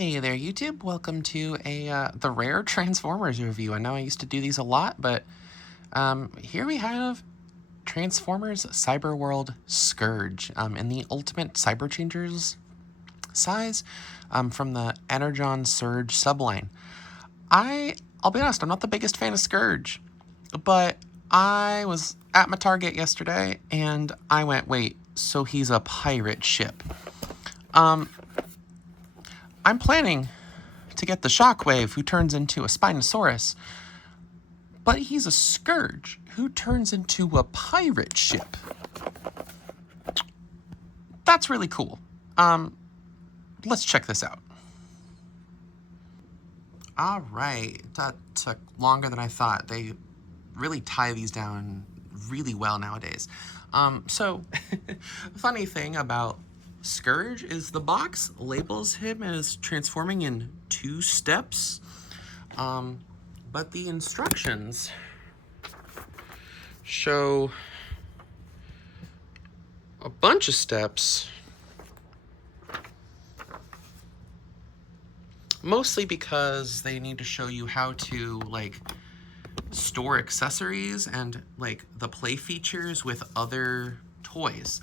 Hey there, YouTube. Welcome to the rare Transformers review. I know I used to do these a lot, but here we have Transformers Cyberworld Scourge in the Ultimate Cyber Changers size from the Energon Surge subline. I'll be honest, I'm not the biggest fan of Scourge, but I was at my Target yesterday and I went, wait, so he's a pirate ship. I'm planning to get the Shockwave, who turns into a Spinosaurus, but he's a Scourge, who turns into a pirate ship. That's really cool. Let's check this out. All right, that took longer than I thought. They really tie these down really well nowadays. So, funny thing about Scourge is the box labels him as transforming in 2 steps, but the instructions show a bunch of steps, mostly because they need to show you how to store accessories and the play features with other toys.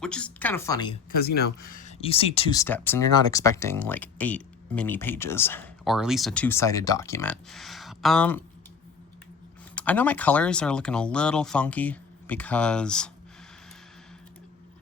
Which is kind of funny, because, you see 2 steps and you're not expecting 8 mini pages, or at least a 2-sided document. I know my colors are looking a little funky because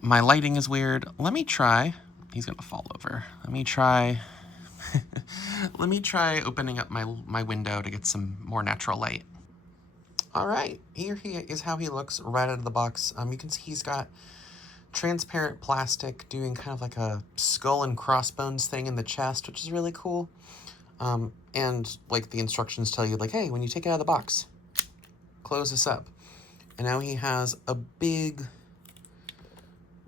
my lighting is weird. Let me try, he's gonna fall over. Let me try opening up my window to get some more natural light. All right, here he is, how he looks right out of the box. You can see he's got transparent plastic doing kind of like a skull and crossbones thing in the chest, which is really cool. And the instructions tell you hey, when you take it out of the box, close this up. And now he has a big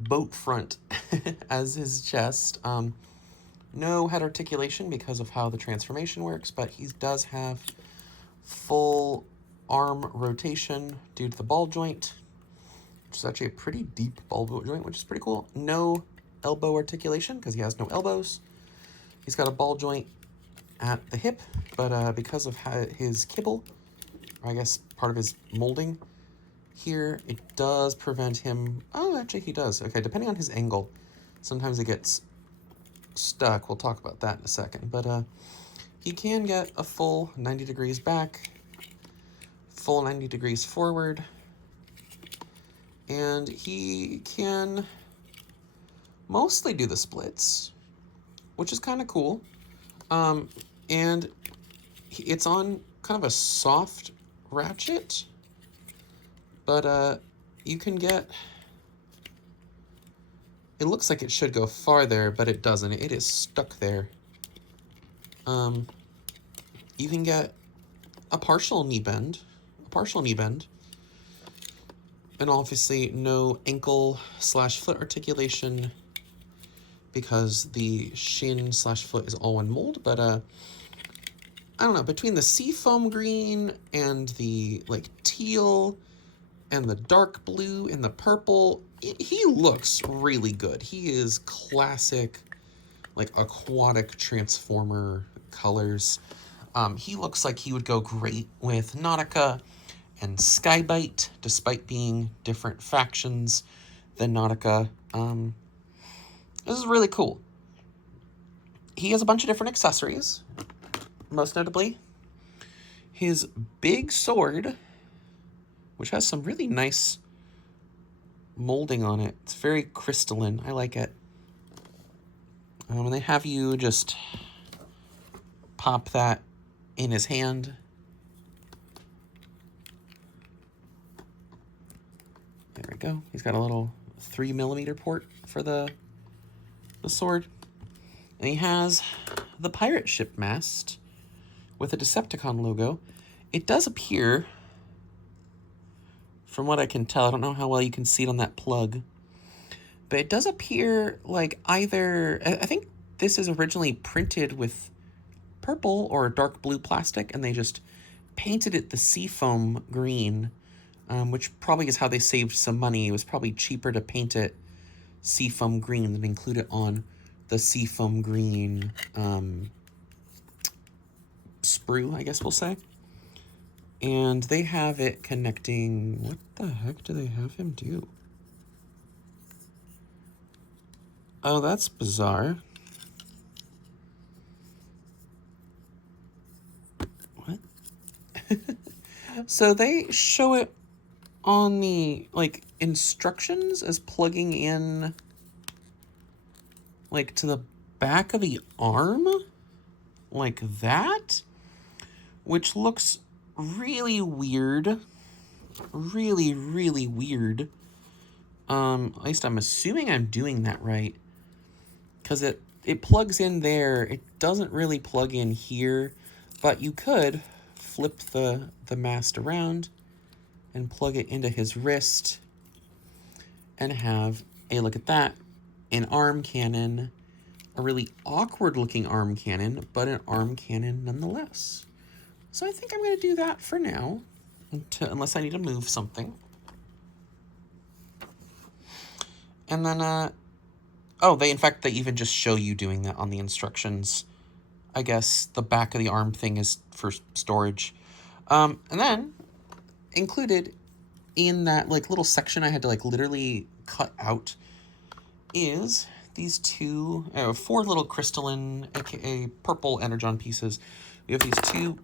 boat front as his chest. No head articulation because of how the transformation works, but he does have full arm rotation due to the ball joint, which is actually a pretty deep ball joint, which is pretty cool. No elbow articulation because he has no elbows. He's got a ball joint at the hip, but because of his kibble, or I guess part of his molding here, it does prevent him. Oh, actually he does. Okay, depending on his angle, sometimes it gets stuck. We'll talk about that in a second. But he can get a full 90 degrees back, full 90 degrees forward, and he can mostly do the splits, which is kind of cool. And it's on kind of a soft ratchet, but you can get, it looks like it should go farther, but it doesn't. It is stuck there. You can get a partial knee bend, and obviously no ankle/foot articulation because the shin/foot is all one mold. But I don't know, between the seafoam green and the teal and the dark blue and the purple, he looks really good. He is classic aquatic transformer colors. He looks like he would go great with Nautica and Skybite, despite being different factions than Nautica. This is really cool. He has a bunch of different accessories, most notably his big sword, which has some really nice molding on it. It's very crystalline. I like it. And they have you just pop that in his hand. There we go. He's got a little 3mm port for the sword. And he has the pirate ship mast with a Decepticon logo. It does appear, from what I can tell, I don't know how well you can see it on that plug, but it does appear either, I think this is originally printed with purple or dark blue plastic, and they just painted it the seafoam green, which probably is how they saved some money. It was probably cheaper to paint it seafoam green than include it on the seafoam green sprue, I guess we'll say. And they have it connecting... What the heck do they have him do? Oh, that's bizarre. What? So they show it on the, like, instructions as plugging in, like, to the back of the arm? Like that? Which looks really weird. Really, really weird. At least I'm assuming I'm doing that right. Because it plugs in there. It doesn't really plug in here. But you could flip the mast around and plug it into his wrist and have a look at that. An arm cannon. A really awkward looking arm cannon, but an arm cannon nonetheless. So I think I'm going to do that for now, unless I need to move something. And then, oh, in fact, they even just show you doing that on the instructions. I guess the back of the arm thing is for storage. And then, included in that, like, little section I had to, like, literally cut out is these four little crystalline, aka purple energon pieces. We have these two,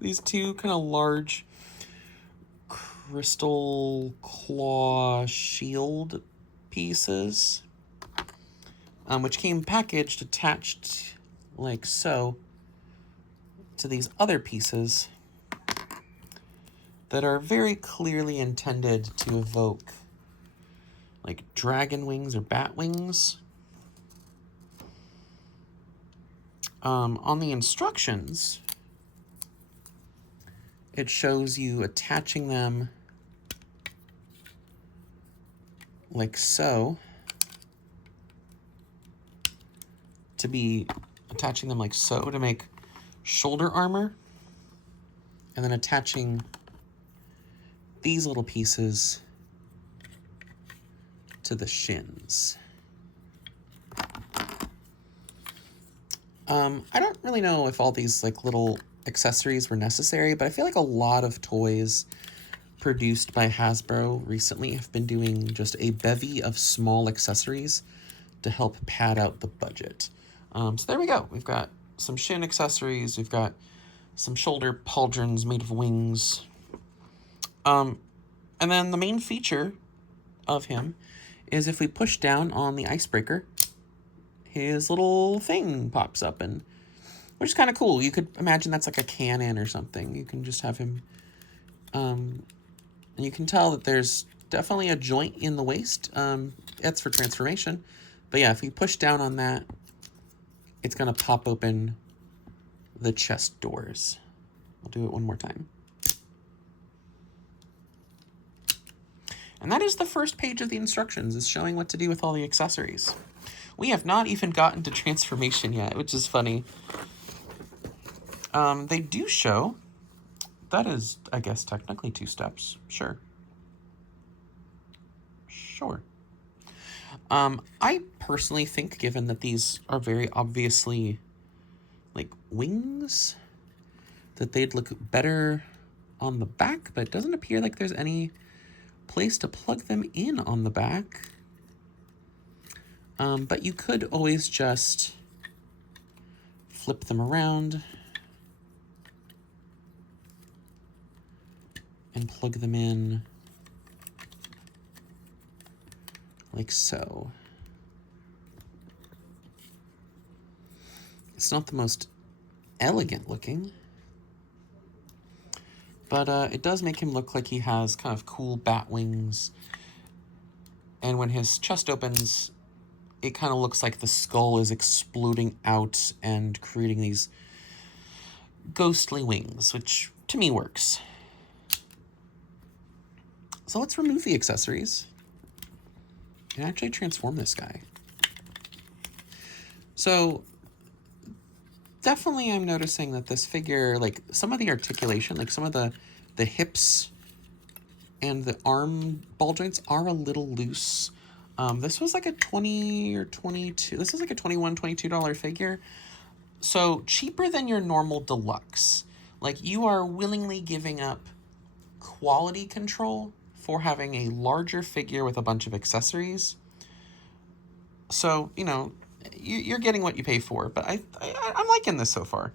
these two kind of large crystal claw shield pieces, which came packaged, attached like so to these other pieces that are very clearly intended to evoke like dragon wings or bat wings. On the instructions, it shows you attaching them like so, to make shoulder armor, and then attaching these little pieces to the shins. I don't really know if all these like little accessories were necessary, but I feel like a lot of toys produced by Hasbro recently have been doing just a bevy of small accessories to help pad out the budget. So there we go. We've got some shin accessories. We've got some shoulder pauldrons made of wings. And then the main feature of him is if we push down on the icebreaker, his little thing pops up, and which is kind of cool. You could imagine that's like a cannon or something. You can just have him, and you can tell that there's definitely a joint in the waist. That's for transformation. But yeah, if we push down on that, it's going to pop open the chest doors. I'll do it one more time. And that is the first page of the instructions, is showing what to do with all the accessories. We have not even gotten to transformation yet, which is funny. They do show, that is, I guess, technically 2 steps. Sure. I personally think, given that these are very obviously, like, wings, that they'd look better on the back, but it doesn't appear like there's any place to plug them in on the back. But you could always just flip them around and plug them in like so. It's not the most elegant looking, but it does make him look like he has kind of cool bat wings. And when his chest opens, it kind of looks like the skull is exploding out and creating these ghostly wings, which to me works. So let's remove the accessories and actually transform this guy. So definitely I'm noticing that this figure, like some of the articulation, like some of the hips and the arm ball joints are a little loose. This was like a 20 or 22. This is like a $21, $22 figure. So cheaper than your normal deluxe. Like, you are willingly giving up quality control for having a larger figure with a bunch of accessories. So, you know, you're getting what you pay for, but I'm liking this so far.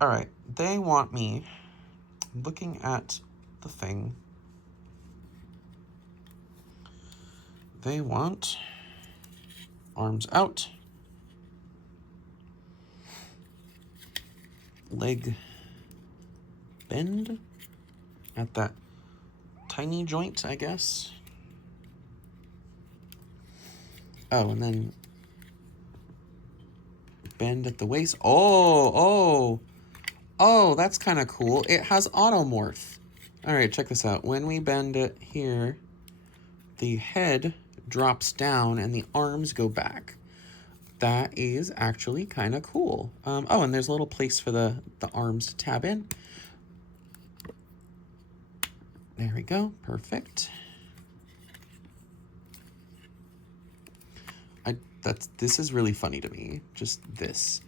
All right, they want me looking at the thing. They want arms out, leg bend at that tiny joint, I guess. Oh, and then bend at the waist. Oh, that's kind of cool. It has automorph. All right, check this out. When we bend it here, the head drops down and the arms go back. That is actually kind of cool. Oh, and there's a little place for the arms to tab in. There we go. Perfect. This is really funny to me. Just this.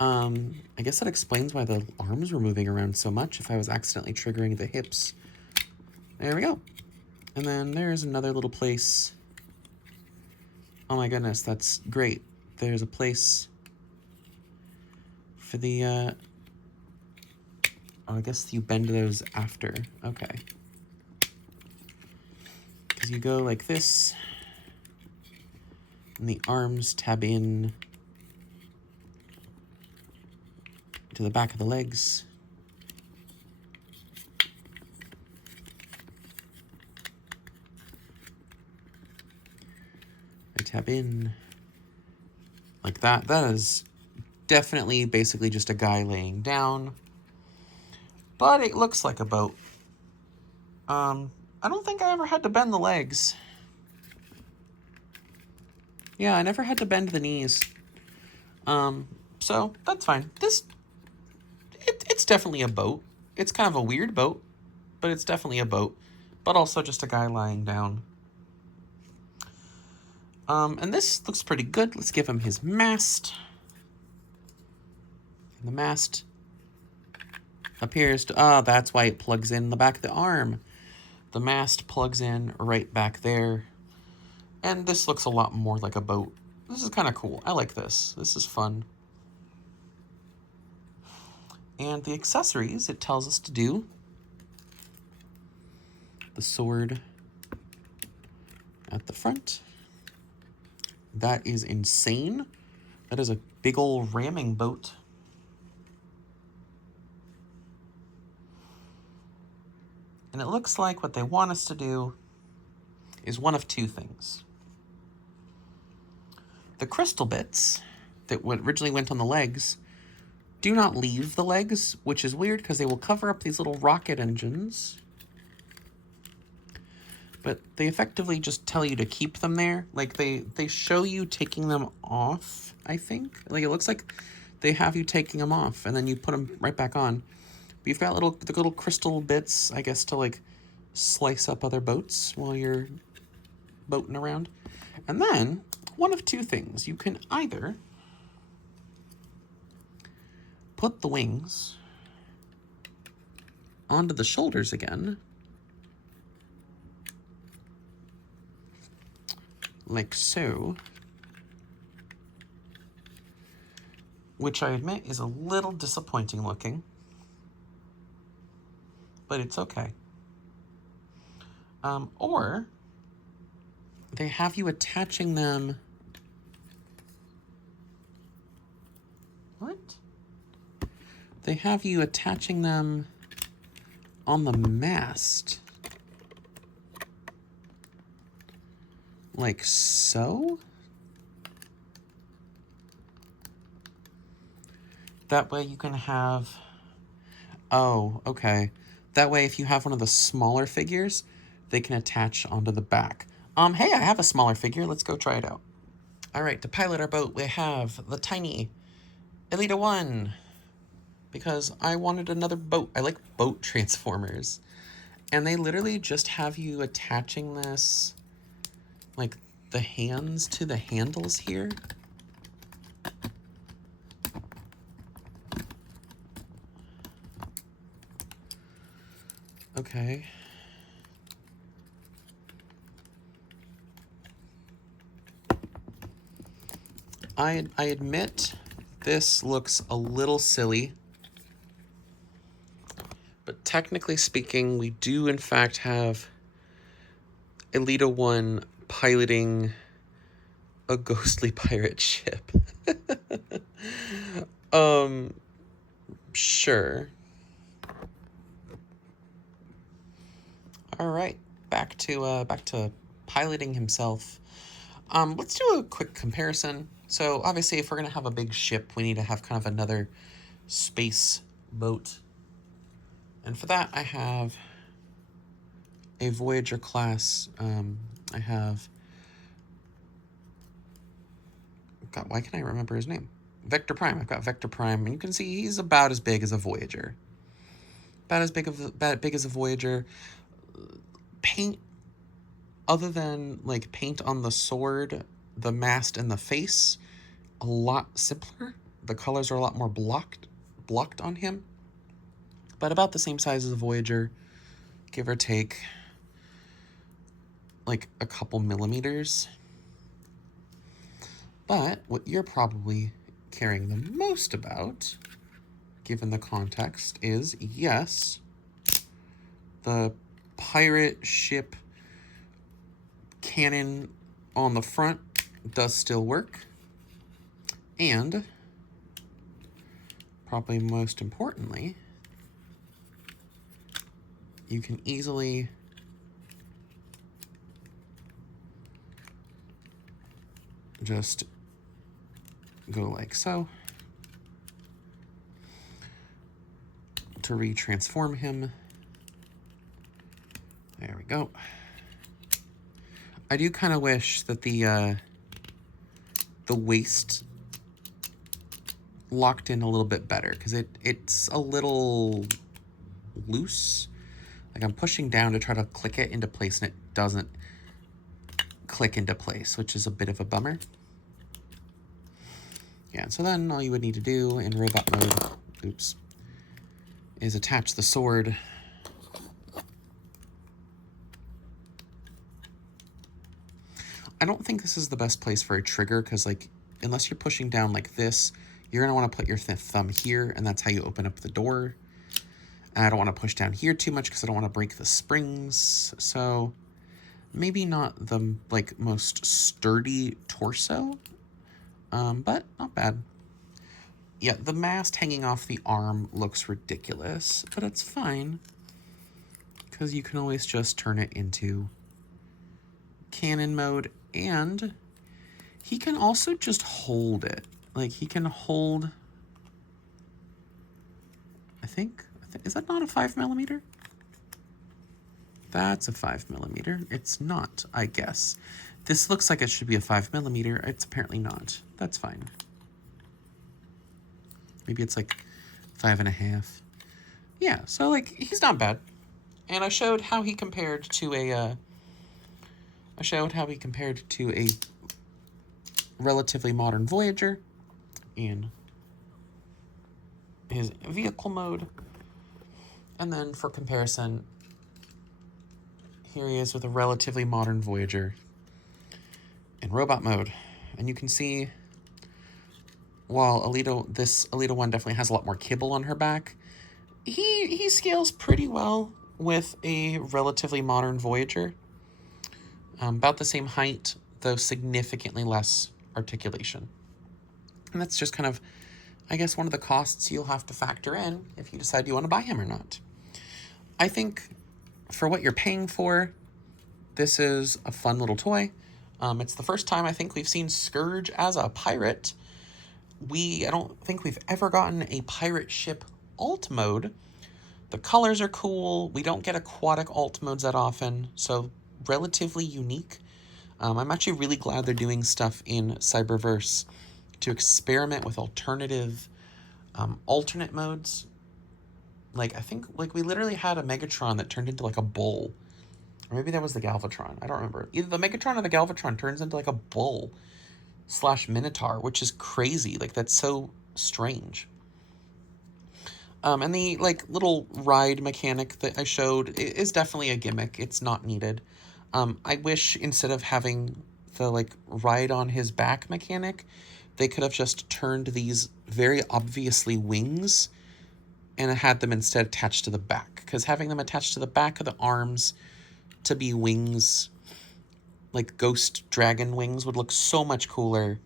I guess that explains why the arms were moving around so much if I was accidentally triggering the hips. There we go. And then there's another little place. Oh my goodness, that's great. There's a place for the, oh, I guess you bend those after. Okay. Because you go like this, and the arms tab in to the back of the legs. I tab in like that. That is definitely basically just a guy laying down, but it looks like a boat. I don't think I ever had to bend the legs. Yeah, I never had to bend the knees. So that's fine. It's definitely a boat. It's kind of a weird boat, but it's definitely a boat, but also just a guy lying down. And this looks pretty good. Let's give him his mast. And the mast appears to, that's why it plugs in the back of the arm. The mast plugs in right back there. And this looks a lot more like a boat. This is kind of cool. I like this. This is fun. And the accessories, it tells us to do the sword at the front. That is insane. That is a big old ramming boat. And it looks like what they want us to do is one of two things. The crystal bits that originally went on the legs do not leave the legs, which is weird because they will cover up these little rocket engines. But they effectively just tell you to keep them there. Like, they show you taking them off, I think. Like, it looks like they have you taking them off, and then you put them right back on. But you've got the little crystal bits, I guess, to, like, slice up other boats while you're boating around. And then, one of two things. You can either put the wings onto the shoulders again, like so, which I admit is a little disappointing looking, but it's okay. Or they have you attaching them. What? They have you attaching them on the mast. Like so? That way you can have... Oh, okay. That way if you have one of the smaller figures, they can attach onto the back. Hey, I have a smaller figure. Let's go try it out. All right, to pilot our boat, we have the tiny Elita 1. Because I wanted another boat. I like boat transformers. And they literally just have you attaching this, like, the hands to the handles here. Okay. I admit this looks a little silly, but technically speaking, we do in fact have Elita 1 piloting a ghostly pirate ship. Sure. All right, back to piloting himself. Let's do a quick comparison. So obviously, if we're gonna have a big ship, we need to have kind of another space boat. And for that, I have a Voyager class. I have... God, why can't I remember his name? Vector Prime. I've got Vector Prime, and you can see he's about as big as a Voyager. About as big as a Voyager. Paint, other than like paint on the sword, the mast, and the face, a lot simpler. The colors are a lot more blocked on him. But about the same size as a Voyager, give or take like a couple millimeters. But what you're probably caring the most about, given the context, is, yes, the pirate ship cannon on the front does still work. And, probably most importantly, you can easily just go like so to retransform him. There we go. I do kind of wish that the waist locked in a little bit better, because it's a little loose. Like I'm pushing down to try to click it into place, and it doesn't click into place, which is a bit of a bummer. Yeah, so then all you would need to do in robot mode, oops, is attach the sword. I don't think this is the best place for a trigger, because like, unless you're pushing down like this, you're gonna wanna put your thumb here, and that's how you open up the door. And I don't wanna push down here too much because I don't wanna break the springs. So maybe not the like most sturdy torso, but not bad. Yeah, the mast hanging off the arm looks ridiculous, but it's fine, because you can always just turn it into cannon mode, and he can also just hold it. Like, he can hold, I think is that not a 5mm? That's a 5mm. It's not, I guess. This looks like it should be a 5mm. It's apparently not. That's fine. Maybe it's like 5.5. Yeah, so like, he's not bad. And I showed how he compared to a relatively modern Voyager in his vehicle mode. And then for comparison, here he is with a relatively modern Voyager in robot mode. And you can see, while this Elita 1 definitely has a lot more kibble on her back, he scales pretty well with a relatively modern Voyager. About the same height, though significantly less articulation. And that's just kind of, I guess, one of the costs you'll have to factor in if you decide you want to buy him or not. I think for what you're paying for, this is a fun little toy. It's the first time I think we've seen Scourge as a pirate. I don't think we've ever gotten a pirate ship alt mode. The colors are cool. We don't get aquatic alt modes that often, so relatively unique. I'm actually really glad they're doing stuff in Cyberverse to experiment with alternative, alternate modes. Like, I think, like, we literally had a Megatron that turned into, like, a bull Or maybe that was the Galvatron. I don't remember. Either the Megatron or the Galvatron turns into like a bull / Minotaur, which is crazy. Like, that's so strange. And the like little ride mechanic that I showed is definitely a gimmick. It's not needed. I wish instead of having the like ride on his back mechanic, they could have just turned these very obviously wings and had them instead attached to the back. Because having them attached to the back of the arms to be wings, like ghost dragon wings, would look so much cooler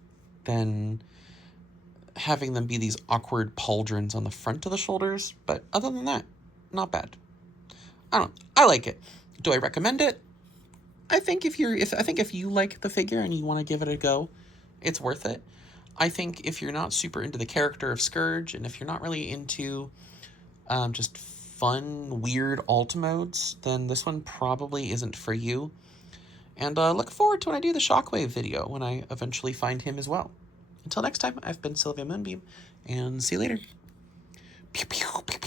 than having them be these awkward pauldrons on the front of the shoulders. But other than that, not bad. I don't know. I like it. Do I recommend it? I think if you like the figure and you want to give it a go, it's worth it. I think if you're not super into the character of Scourge, and if you're not really into just fun, weird alt modes, then this one probably isn't for you. And look forward to when I do the Shockwave video, when I eventually find him as well. Until next time, I've been Sylvia Moonbeam, and see you later. Pew, pew, pew.